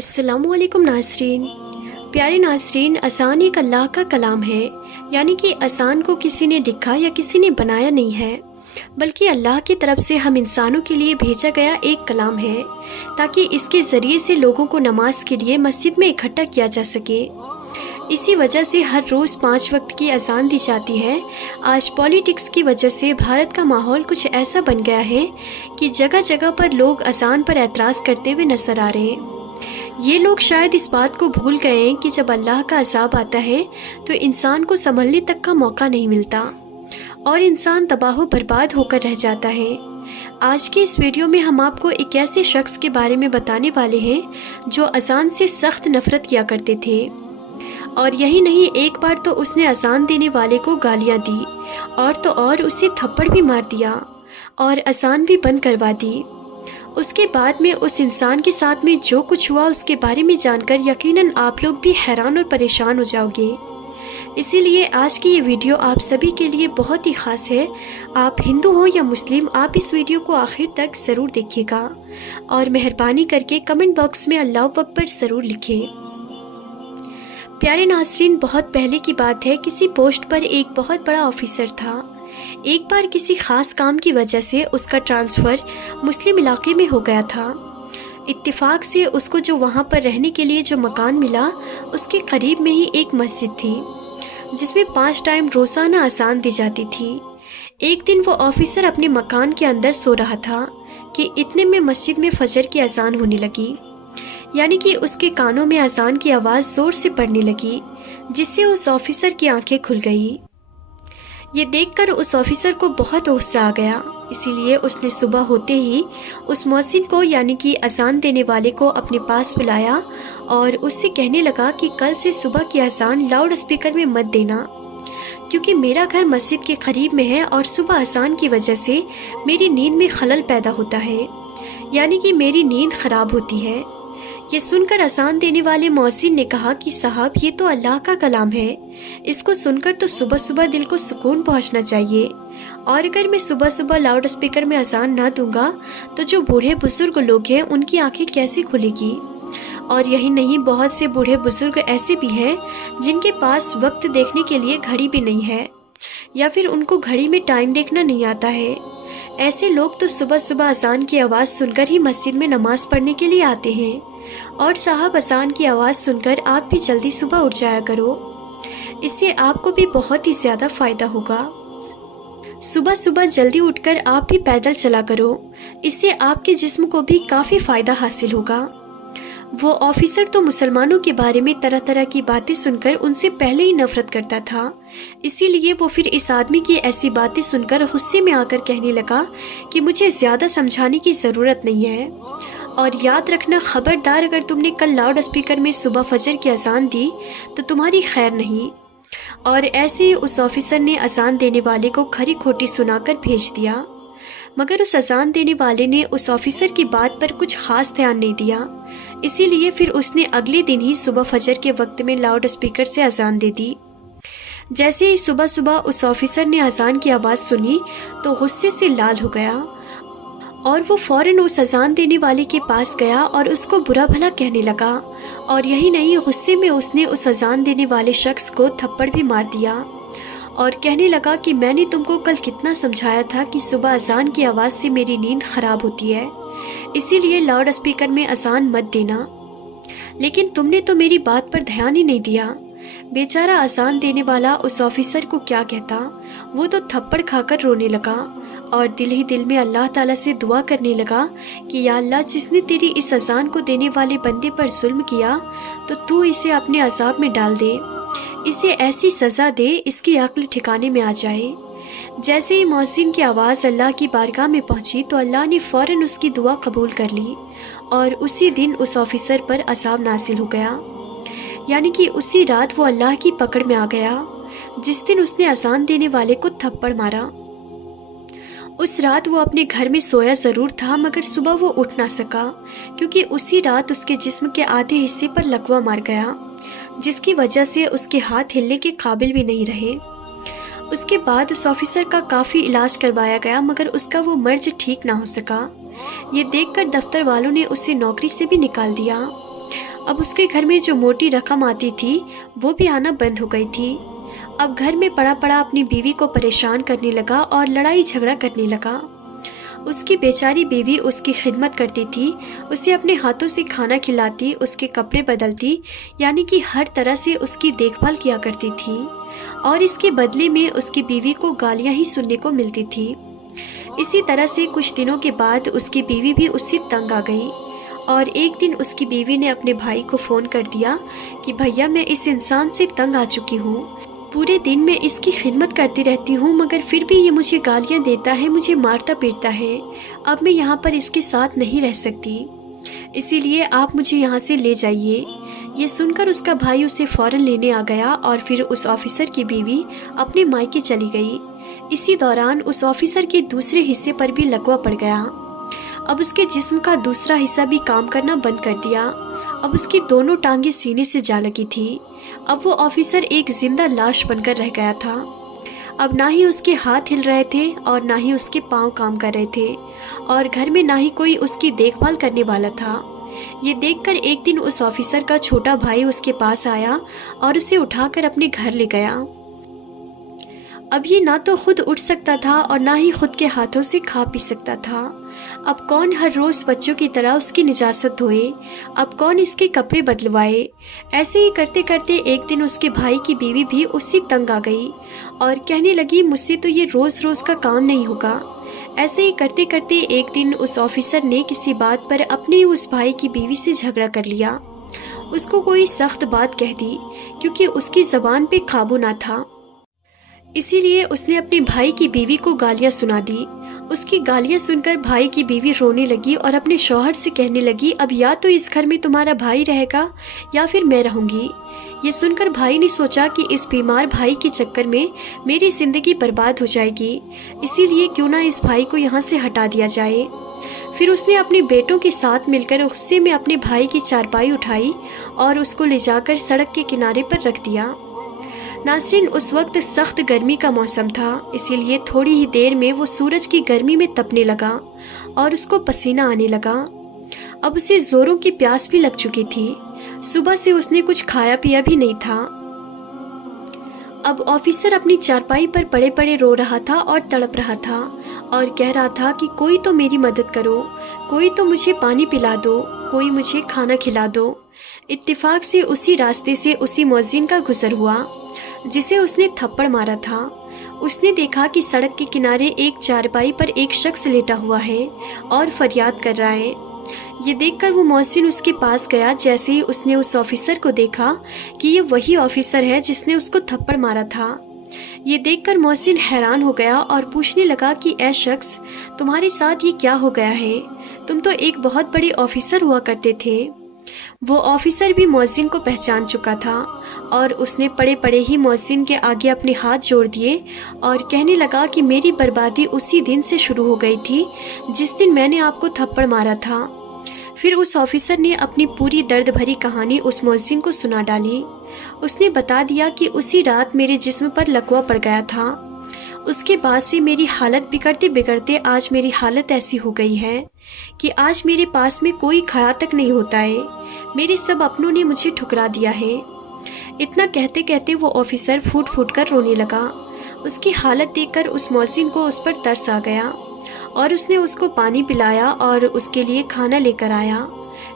अस्सलामु अलैकुम नाज़रीन। प्यारे नाज़रीन, अज़ान एक अल्लाह का कलाम है, यानी कि अज़ान को किसी ने लिखा या किसी ने बनाया नहीं है, बल्कि अल्लाह की तरफ से हम इंसानों के लिए भेजा गया एक कलाम है, ताकि इसके ज़रिए से लोगों को नमाज के लिए मस्जिद में इकट्ठा किया जा सके। इसी वजह से हर रोज़ 5 वक्त की अज़ान दी जाती है। आज पॉलिटिक्स की वजह से भारत का माहौल कुछ ऐसा बन गया है कि जगह जगह पर लोग अज़ान पर एतराज़ करते हुए नजर आ रहे हैं। ये लोग शायद इस बात को भूल गए हैं कि जब अल्लाह का अज़ाब आता है तो इंसान को संभलने तक का मौका नहीं मिलता और इंसान तबाह बर्बाद होकर रह जाता है। आज की इस वीडियो में हम आपको एक ऐसे शख्स के बारे में बताने वाले हैं जो अज़ान से सख्त नफ़रत किया करते थे, और यही नहीं, एक बार तो उसने अज़ान देने वाले को गालियाँ दी और तो और उसे थप्पड़ भी मार दिया और अज़ान भी बंद करवा दी। उसके बाद में उस इंसान के साथ में जो कुछ हुआ उसके बारे में जानकर यकीनन आप लोग भी हैरान और परेशान हो जाओगे। इसीलिए आज की ये वीडियो आप सभी के लिए बहुत ही ख़ास है। आप हिंदू हो या मुस्लिम, आप इस वीडियो को आखिर तक ज़रूर देखिएगा और मेहरबानी करके कमेंट बॉक्स में अल्लाह अकबर ज़रूर लिखें। प्यारे नाज़रीन, बहुत पहले की बात है, किसी पोस्ट पर एक बहुत बड़ा ऑफिसर था। एक बार किसी ख़ास काम की वजह से उसका ट्रांसफ़र मुस्लिम इलाके में हो गया था। इत्तेफाक से उसको जो वहाँ पर रहने के लिए जो मकान मिला, उसके करीब में ही एक मस्जिद थी जिसमें 5 टाइम रोज़ाना अज़ान दी जाती थी। एक दिन वो ऑफिसर अपने मकान के अंदर सो रहा था कि इतने में मस्जिद में फजर की अज़ान होने लगी, यानी कि उसके कानों में अज़ान की आवाज़ ज़ोर से पड़ने लगी, जिससे उस ऑफिसर की आंखें खुल गई। ये देखकर उस ऑफिसर को बहुत गुस्सा आ गया, इसीलिए उसने सुबह होते ही उस मौज़िन को, यानी कि अज़ान देने वाले को अपने पास बुलाया और उससे कहने लगा कि कल से सुबह की अज़ान लाउड स्पीकर में मत देना, क्योंकि मेरा घर मस्जिद के करीब में है और सुबह अज़ान की वजह से मेरी नींद में खलल पैदा होता है, यानी कि मेरी नींद ख़राब होती है। ये सुनकर अज़ान देने वाले मौज़िन ने कहा कि साहब, ये तो अल्लाह का कलाम है, इसको सुनकर तो सुबह सुबह दिल को सुकून पहुंचना चाहिए, और अगर मैं सुबह सुबह लाउड स्पीकर में अज़ान ना दूंगा तो जो बूढ़े बुजुर्ग लोग हैं उनकी आंखें कैसे खुलेगी। और यही नहीं, बहुत से बूढ़े बुजुर्ग ऐसे भी हैं जिनके पास वक्त देखने के लिए घड़ी भी नहीं है, या फिर उनको घड़ी में टाइम देखना नहीं आता है। ऐसे लोग तो सुबह सुबह अज़ान की आवाज़ सुनकर ही मस्जिद में नमाज़ पढ़ने के लिए आते हैं। और साहब, अज़ान की आवाज़ सुनकर आप भी जल्दी सुबह उठ जाया करो, इससे आपको भी बहुत ही ज़्यादा फ़ायदा होगा। सुबह सुबह जल्दी उठकर आप भी पैदल चला करो, इससे आपके जिस्म को भी काफ़ी फ़ायदा हासिल होगा। वो ऑफिसर तो मुसलमानों के बारे में तरह तरह की बातें सुनकर उनसे पहले ही नफ़रत करता था, इसीलिए वो फिर इस आदमी की ऐसी बातें सुनकर गुस्से में आकर कहने लगा कि मुझे ज़्यादा समझाने की ज़रूरत नहीं है, और याद रखना, ख़बरदार, अगर तुमने कल लाउड स्पीकर में सुबह फजर की अज़ान दी तो तुम्हारी खैर नहीं। और ऐसे ही उस ऑफिसर ने अज़ान देने वाले को खरी खोटी सुनाकर भेज दिया, मगर उस अज़ान देने वाले ने उस ऑफिसर की बात पर कुछ ख़ास ध्यान नहीं दिया, इसीलिए फिर उसने अगले दिन ही सुबह फजर के वक्त में लाउड स्पीकर से अज़ान दे दी। जैसे ही सुबह सुबह उस ऑफिसर ने अज़ान की आवाज़ सुनी तो गुस्से से लाल हो गया और वो फ़ौरन उस अज़ान देने वाले के पास गया और उसको बुरा भला कहने लगा। और यही नहीं, गुस्से में उसने उस अज़ान देने वाले शख्स को थप्पड़ भी मार दिया और कहने लगा कि मैंने तुमको कल कितना समझाया था कि सुबह अज़ान की आवाज़ से मेरी नींद ख़राब होती है, इसीलिए लाउड स्पीकर में अज़ान मत देना, लेकिन तुमने तो मेरी बात पर ध्यान ही नहीं दिया। बेचारा अज़ान देने वाला उस ऑफिसर को क्या कहता, वो तो थप्पड़ खाकर रोने लगा और दिल ही दिल में अल्लाह ताला से दुआ करने लगा कि या अल्लाह, जिसने तेरी इस अज़ान को देने वाले बंदे पर जुल्म किया तो तू इसे अपने अज़ाब में डाल दे, इसे ऐसी सज़ा दे इसकी अक्ल ठिकाने में आ जाए। जैसे ही मौज़िन की आवाज़ अल्लाह की बारगाह में पहुंची तो अल्लाह ने फ़ौरन उसकी दुआ कबूल कर ली और उसी दिन उस ऑफिसर पर अज़ाब नासिल हो गया, यानी कि उसी रात वो अल्लाह की पकड़ में आ गया जिस दिन उसने अज़ान देने वाले को थप्पड़ मारा। उस रात वो अपने घर में सोया ज़रूर था, मगर सुबह वो उठ ना सका, क्योंकि उसी रात उसके जिस्म के आधे हिस्से पर लकवा मार गया, जिसकी वजह से उसके हाथ हिलने के काबिल भी नहीं रहे। उसके बाद उस ऑफिसर का काफ़ी इलाज करवाया गया, मगर उसका वो मर्ज ठीक ना हो सका। ये देखकर दफ्तर वालों ने उसे नौकरी से भी निकाल दिया। अब उसके घर में जो मोटी रकम आती थी वो भी आना बंद हो गई थी। अब घर में पड़ा पड़ा अपनी बीवी को परेशान करने लगा और लड़ाई झगड़ा करने लगा। उसकी बेचारी बीवी उसकी खिदमत करती थी, उसे अपने हाथों से खाना खिलाती, उसके कपड़े बदलती, यानी कि हर तरह से उसकी देखभाल किया करती थी। और इसके बदले में उसकी बीवी को गालियां ही सुनने को मिलती थी। इसी तरह से कुछ दिनों के बाद उसकी बीवी भी उससे तंग आ गई और एक दिन उसकी बीवी ने अपने भाई को फ़ोन कर दिया कि भैया मैं इस इंसान से तंग आ चुकी हूँ, पूरे दिन मैं इसकी खिदमत करती रहती हूँ मगर फिर भी ये मुझे गालियाँ देता है, मुझे मारता पीटता है। अब मैं यहाँ पर इसके साथ नहीं रह सकती, इसीलिए आप मुझे यहाँ से ले जाइए। ये सुनकर उसका भाई उसे फ़ौरन लेने आ गया और फिर उस ऑफिसर की बीवी अपने मायके चली गई। इसी दौरान उस ऑफिसर के दूसरे हिस्से पर भी लकवा पड़ गया। अब उसके जिस्म का दूसरा हिस्सा भी काम करना बंद कर दिया। अब उसकी दोनों टांगें सीने से जा लगी थी। अब वो ऑफिसर एक जिंदा लाश बनकर रह गया था। अब ना ही उसके हाथ हिल रहे थे और ना ही उसके पांव काम कर रहे थे और घर में ना ही कोई उसकी देखभाल करने वाला था। ये देखकर एक दिन उस ऑफिसर का छोटा भाई उसके पास आया और उसे उठाकर अपने घर ले गया। अब ये ना तो खुद उठ सकता था और ना ही खुद के हाथों से खा पी सकता था। अब कौन हर रोज़ बच्चों की तरह उसकी निजात धोए, अब कौन इसके कपड़े बदलवाए। ऐसे ही करते करते एक दिन उसके भाई की बीवी भी उससे तंग आ गई और कहने लगी मुझसे तो ये रोज़ रोज़ का काम नहीं होगा। ऐसे ही करते करते एक दिन उस ऑफिसर ने किसी बात पर अपने उस भाई की बीवी से झगड़ा कर लिया। उसको कोई सख्त बात कह दी क्योंकि उसकी ज़बान पे काबू ना था, इसीलिए उसने अपने भाई की बीवी को गालियां सुना दी। उसकी गालियां सुनकर भाई की बीवी रोने लगी और अपने शौहर से कहने लगी अब या तो इस घर में तुम्हारा भाई रहेगा या फिर मैं रहूंगी। ये सुनकर भाई ने सोचा कि इस बीमार भाई के चक्कर में मेरी ज़िंदगी बर्बाद हो जाएगी, इसीलिए क्यों ना इस भाई को यहाँ से हटा दिया जाए। फिर उसने अपने बेटों के साथ मिलकर गुस्से में अपने भाई की चारपाई उठाई और उसको ले जाकर सड़क के किनारे पर रख दिया। नाज़रीन, उस वक्त सख्त गर्मी का मौसम था, इसीलिए थोड़ी ही देर में वो सूरज की गर्मी में तपने लगा और उसको पसीना आने लगा। अब उसे ज़ोरों की प्यास भी लग चुकी थी। सुबह से उसने कुछ खाया पिया भी नहीं था। अब ऑफिसर अपनी चारपाई पर पड़े पड़े रो रहा था और तड़प रहा था और कह रहा था कि कोई तो मेरी मदद करो, कोई तो मुझे पानी पिला दो, कोई मुझे खाना खिला दो। इत्तेफाक से उसी रास्ते से उसी मौज़िन का गुज़र हुआ जिसे उसने थप्पड़ मारा था। उसने देखा कि सड़क के किनारे एक चारपाई पर एक शख्स लेटा हुआ है और फरियाद कर रहा है। ये देखकर वो मौज़िन उसके पास गया। जैसे ही उसने उस ऑफिसर को देखा कि ये वही ऑफिसर है जिसने उसको थप्पड़ मारा था। ये देखकर मौज़िन हैरान हो गया और पूछने लगा कि ऐ शख्स, तुम्हारे साथ ये क्या हो गया है? तुम तो एक बहुत बड़े ऑफिसर हुआ करते थे। वो ऑफिसर भी मौज़िन को पहचान चुका था और उसने पड़े पड़े ही मौज़िन के आगे अपने हाथ जोड़ दिए और कहने लगा कि मेरी बर्बादी उसी दिन से शुरू हो गई थी जिस दिन मैंने आपको थप्पड़ मारा था। फिर उस ऑफिसर ने अपनी पूरी दर्द भरी कहानी उस मौज़िन को सुना डाली। उसने बता दिया कि उसी रात मेरे जिस्म पर लकवा पड़ गया था। उसके बाद से मेरी हालत बिगड़ते बिगड़ते आज मेरी हालत ऐसी हो गई है कि आज मेरे पास में कोई खड़ा तक नहीं होता है। मेरे सब अपनों ने मुझे ठुकरा दिया है। इतना कहते कहते वो ऑफिसर फूट फूट कर रोने लगा। उसकी हालत देखकर उस मौज़िन को उस पर तरस आ गया और उसने उसको पानी पिलाया और उसके लिए खाना लेकर आया।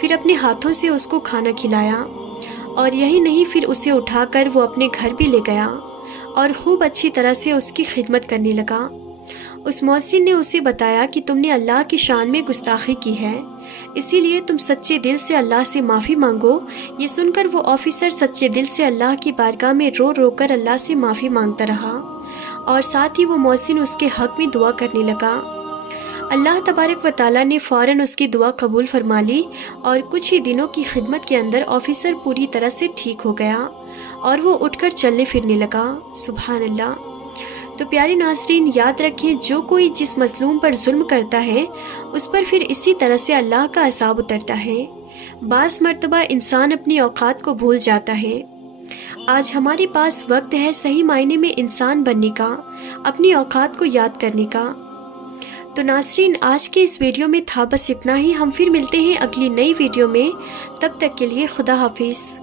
फिर अपने हाथों से उसको खाना खिलाया और यही नहीं, फिर उसे उठाकर वो अपने घर भी ले गया और खूब अच्छी तरह से उसकी खिदमत करने लगा। उस मौज़िन ने उसे बताया कि तुमने अल्लाह की शान में गुस्ताखी की है, इसीलिए तुम सच्चे दिल से अल्लाह से माफ़ी मांगो। ये सुनकर वो ऑफिसर सच्चे दिल से अल्लाह की बारगाह में रो रो कर अल्लाह से माफ़ी मांगता रहा और साथ ही वो मौज़िन उसके हक़ में दुआ करने लगा। अल्लाह तबारक व तआला ने फ़ौरन उसकी दुआ कबूल फरमा ली और कुछ ही दिनों की खिदमत के अंदर ऑफिसर पूरी तरह से ठीक हो गया और वो उठकर चलने फिरने लगा। सुभान अल्लाह। तो प्यारे नाज़रीन, याद रखें, जो कोई जिस मज़लूम पर जुल्म करता है उस पर फिर इसी तरह से अल्लाह का अज़ाब उतरता है। बाज़ मर्तबा इंसान अपनी औकात को भूल जाता है। आज हमारे पास वक्त है सही मायने में इंसान बनने का, अपनी औकात को याद करने का। تو ناظرین آج کے اس ویڈیو میں تھا بس اتنا ہی. ہم پھر ملتے ہیں اگلی نئی ویڈیو میں. تب تک کے لیے خدا حافظ.